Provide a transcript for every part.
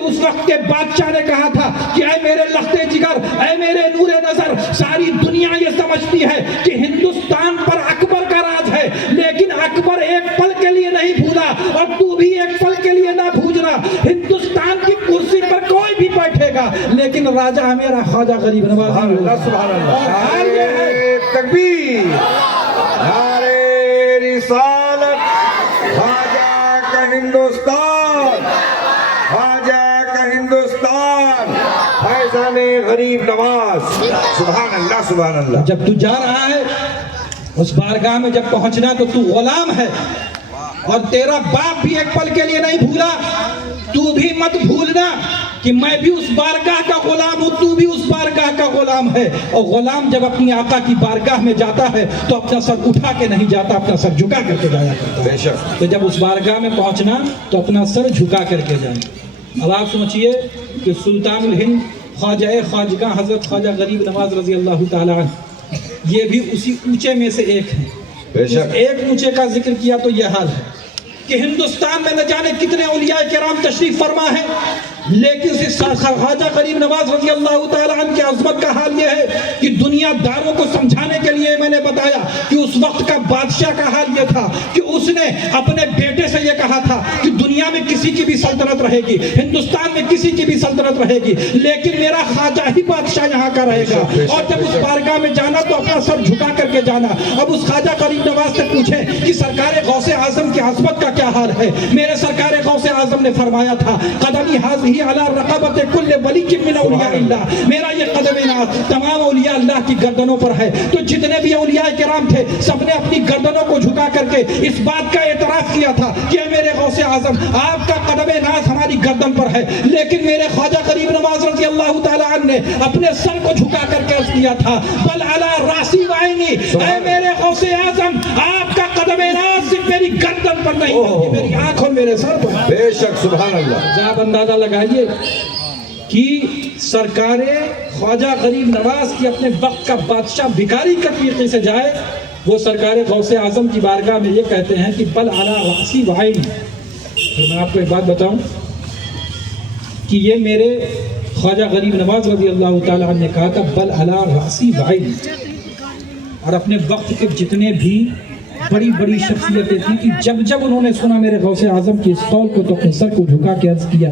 اس وقت کے بادشاہ نے کہا تھا کہ اے میرے لختے جگر، اے میرے نور نظر، ساری دنیا یہ سمجھتی ہے کہ ہندوستان پر اکبر کا راج ہے، لیکن اکبر ایک پل کے لیے نہیں بھولا، اور تو بھی ایک پل کے لیے نہ بھوجنا۔ ہندوستان کی کرسی پر کوئی بھی بیٹھے گا، لیکن راجہ میرا خواجہ غریب نواز ہوگا۔ سبحان اللہ، اور حال یہ ہے، تکبیر، نعرہ رسالت، خواجہ کا ہندوستان، خواجہ کا ہندوستان، فیضان غریب نواز۔ سبحان اللہ، سبحان اللہ۔ جب تو جا رہا ہے اس بارگاہ میں جب پہنچنا تو تو غلام ہے، اور تیرا باپ بھی ایک پل کے لیے نہیں بھولا۔ تو بھی مت بھولنا کہ میں بھی اس بارگاہ کا غلام ہوں، تو بھی اس بارگاہ کا غلام ہے۔ اور غلام جب اپنی آقا کی بارگاہ میں جاتا ہے تو اپنا سر اٹھا کے نہیں جاتا، اپنا سر جھکا کر کے جایا کرتا ہے۔ بے شک۔ تو جب اس بارگاہ میں پہنچنا تو اپنا سر جھکا کر کے جائیں۔ اب آپ سمجھیے کہ سلطان الہند خواجہ خواجگاں حضرت خواجہ غریب نواز رضی اللہ تعالیٰ عنہ، یہ بھی اسی اونچے میں سے ایک ہیں۔ بے شک۔ ایک اونچے کا ذکر کیا تو یہ حال ہے کہ ہندوستان میں نہ جانے کتنے اولیاء کرام تشریف فرما ہے، لیکن خواجہ غریب نواز رضی اللہ تعالیٰ عنہ کی عظمت کا حال یہ ہے کہ دنیا داروں کو سمجھانے کے لیے میں نے بتایا کہ اس وقت کا بادشاہ کا حال یہ تھا کہ اس نے اپنے بیٹے سے یہ کہا تھا کہ دنیا میں کسی کی بھی سلطنت رہے گی، ہندوستان میں کسی کی بھی سلطنت رہے گی، لیکن میرا خواجہ ہی بادشاہ یہاں کا رہے گا۔ اور جب اس بارگاہ میں جانا تو اپنا سر جھکا کر کے جانا۔ اب اس خواجہ غریب نواز سے پوچھیں کہ سرکار غوث اعظم کی عظمت کا کیا حال ہے؟ میرے سرکار غوث اعظم نے فرمایا تھا قدمی حاضی علی رقبت کل ولی من اولیاء اللہ، میرا یہ قدم ناز تمام اولیاء اللہ کی گردنوں پر ہے۔ تو جتنے بھی اولیاء کرام تھے سب نے اپنی گردنوں کو جھکا کر کے اس بات کا اعتراف کیا تھا کہ اے میرے غوث اعظم آپ کا قدم ناز ہماری گردن پر ہے، لیکن میرے خواجہ غریب نواز رضی اللہ تعالیٰ عنہ نے اپنے سر کو جھکا کر کے عرض کیا تھا بل علی راسی وعینی، اے میرے غوث اعظم آپ کا قدم ناز صرف میری گردن پر نہیں بلکہ میری آنکھ اور میرے سر پر۔ بے شک، سبحان اللہ۔ آپ اندازہ لگائیے کہ سرکار خواجہ غریب نواز کی اپنے وقت کا بادشاہ بھکاری کا طریقے سے جائے، وہ سرکار غوث اعظم کی بارگاہ میں یہ کہتے ہیں کہ بل علی راسی وعینی۔ میں آپ کو ایک بات بتاؤں کہ یہ میرے خواجہ غریب نواز رضی اللہ تعالیٰ عنہ نے کہا تھا بل علی راسی وعینی، اور اپنے وقت کے جتنے بھی بڑی بڑی شخصیتیں تھیں کہ جب انہوں نے سنا میرے غوث اعظم کی اس قول کو تو اپنے سر کو جھکا کے عرض کیا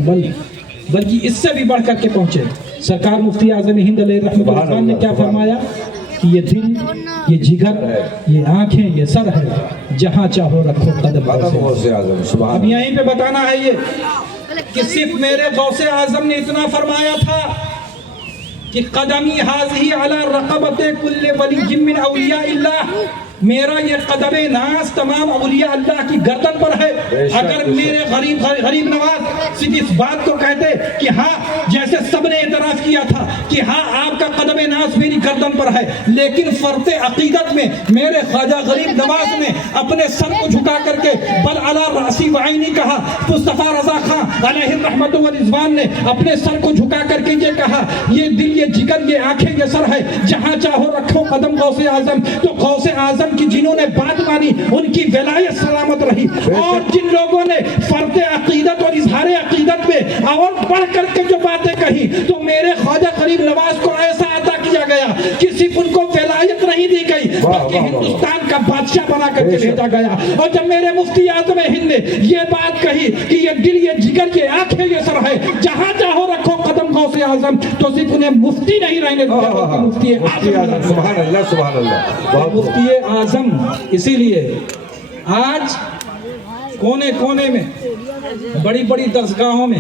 بلکہ اس سے بھی بڑھ کر کے پہنچے۔ سرکار مفتی اعظم ہند علیہ رحمۃ اللہ نے کیا فرمایا کہ یہ دل، یہ جگر، یہ آنکھیں، یہ سر ہے، جہاں چاہو رکھو قدم غوث اعظم۔ سبحان اب اللہ۔ یہیں پہ بتانا ہے یہ کہ صرف میرے غوث اعظم نے اتنا فرمایا تھا کہ قدمی حاضی علی رقبت کل ولی من اولیاء اللہ، میرا یہ قدم ناز تمام اولیاء اللہ کی گردن پر ہے۔ اگر میرے غریب نواز صرف اس بات کو کہتے کہ ہاں جیسے سب نے اعتراف کیا تھا کہ ہاں آپ کا قدم ناز میری گردن پر ہے، لیکن فرط عقیدت میں میرے خواجہ غریب نواز نے اپنے سر کو جھکا کر کے بل علی راسی وعینی کہا۔ مصطفیٰ رضا خان علیہ الرحمت و رضوان نے اپنے سر کو جھکا کر کے یہ کہا یہ دل، یہ جگر، یہ آنکھیں، یہ سر ہے، جہاں چاہو رکھو قدم غوث اعظم۔ تو غوث اعظم کی جنہوں نے بات مانی ان کی ولایت سلامت رہی، اور جن لوگوں نے فرض عقیدت اور اظہار عقیدت میں اور بڑھ کر کے جو باتیں کہی تو میرے خواجہ غریب نواز کو ایسا عطا کیا گیا کہ صرف ان کو ولایت نہیں دی گئی بلکہ ہندوستان کا بادشاہ بنا کر کے بھیجا گیا۔ اور جب میرے مفتی اعظم ہند نے یہ بات کہی کہ یہ دل، یہ جگر، یہ آنکھیں، یہ سر ہے، جہاں چاہو رکھو قدم غوث اعظم، تو صرف انہیں مفتی نہیں رہنے دیا بلکہ مفتی اعظم۔ سبحان اللہ، سبحان اللہ۔ مفتی اعظم اسی لیے آج کونے کونے میں بڑی بڑی درسگاہوں میں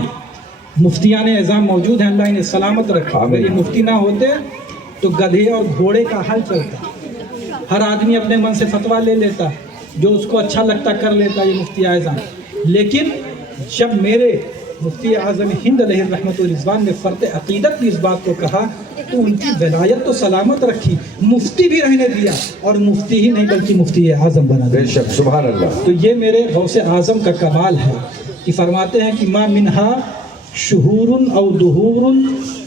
مفتیان اعظام موجود ہیں، اللہ انہیں سلامت رکھا۔ اگر یہ مفتی نہ ہوتے تو گدھے اور گھوڑے کا حل چلتا، ہر آدمی اپنے من سے فتویٰ لے لیتا، جو اس کو اچھا لگتا کر لیتا یہ مفتی اعظم۔ لیکن جب میرے مفتی اعظم ہند علیہ الرحمت والرضوان نے فرد عقیدت بھی اس بات کو کہا تو ان کی ولایت تو سلامت رکھی، مفتی بھی رہنے دیا، اور مفتی ہی نہیں بلکہ مفتی اعظم بنا دیا۔ بے شک، سبحان اللہ۔ تو یہ میرے غوث اعظم کا کمال ہے کہ فرماتے ہیں کہ ما منہا شہور او دہور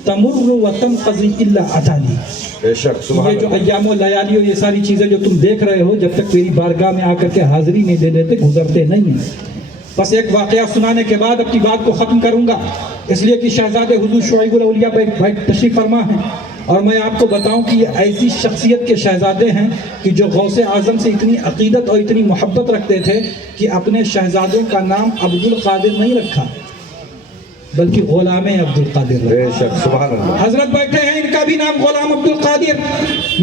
تمر و تنقضی الا اتانی۔ بے شک، سبحان یہ جو اللہ۔ ایام و لیالی اور یہ ساری چیزیں جو تم دیکھ رہے ہو جب تک میری بارگاہ میں آ کر کے حاضری نہیں دے دیتے گزرتے نہیں ہیں۔ بس ایک واقعہ سنانے کے بعد اپنی بات کو ختم کروں گا، اس لیے کہ شہزادے حضور شعیب الاولیاء بھائی تشریف فرما ہیں، اور میں آپ کو بتاؤں کہ یہ ایسی شخصیت کے شہزادے ہیں کہ جو غوث اعظم سے اتنی عقیدت اور اتنی محبت رکھتے تھے کہ اپنے شہزادوں کا نام عبد القادر نہیں رکھا بلکہ غلام عبد القادر رکھا۔ بے شک سبحان اللہ۔ حضرت بیٹھے ہیں، ان کا بھی نام غلام عبد القادر،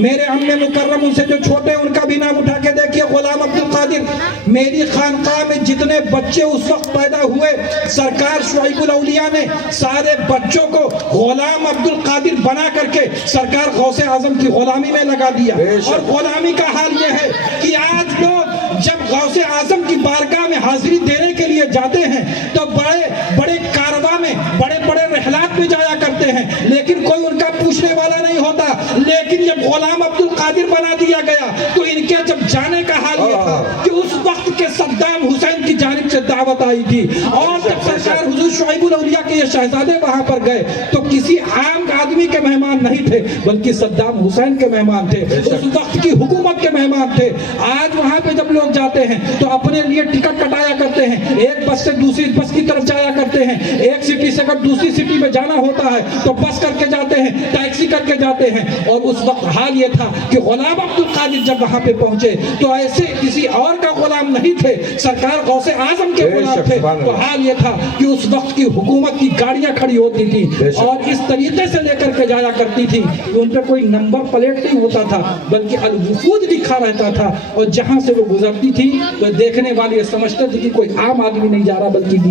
میرے عم مکرم ان سے جو چھوٹے ہیں ان کا بھی نام اٹھا کے دیکھیے، غلام عبد القادر۔ میری خانقاہ میں جتنے بچے اس وقت پیدا ہوئے، سرکار شعیب الاولیاء نے سارے بچوں کو غلام عبد القادر بنا کر کے سرکار غوث اعظم کی غلامی میں لگا دیا۔ اور غلامی کا حال یہ ہے کہ آج لوگ جب غوث اعظم کی بارگاہ میں حاضری دینے کے لیے جاتے ہیں تو بڑے بڑے کارواں میں، بڑے بڑے رحلات میں جایا کرتے ہیں، لیکن کوئی ان کا پوچھنے والا نہیں ہوتا۔ لیکن جب غلام عبد القادر بنا دیا گیا تو ان کے جب جانے کا حال یہ تھا کہ اس وقت کے صدام حسین کی جانب سے دعوت آئی تھی، اور جب سرکار حضور شعیب الاولیاء کے یہ شہزادے وہاں پر گئے تو کسی عام آدمی کے مہمان نہیں تھے بلکہ صدام حسین کے مہمان تھے، اس وقت کی حکومت کے مہمان تھے۔ آج وہاں پہ جب لوگ جاتے ہیں تو اپنے لیے ٹکٹ کٹایا کرتے ہیں، ایک بس سے دوسری بس کی طرف جایا کرتے ہیں، ایک سٹی سے اگر دوسری سٹی میں جانا ہوتا ہے تو بس کر کے جاتے ہیں، ٹیکسی کر کے جاتے ہیں۔ اور اس وقت حال یہ تھا کہ غلام عبد القادر جب وہاں پہ پہنچے تو ایسے کسی اور کا غلام نہیں تھے، سرکار غوث اعظم کے غلام تھے۔ تو حال یہ تھا کہ اس وقت کی حکومت کی گاڑیاں کھڑی ہوتی تھی اور اس طریقے سے لے کر کے جایا کرتی تھی کہ ان پہ کوئی نمبر پلیٹ نہیں ہوتا تھا بلکہ الوفود لکھا رہتا تھا، اور جہاں سے وہ گزرتی تھی وہ دیکھنے والے سمجھتے تھے کہ کوئی عام آدمی نہیں جا رہا بلکہ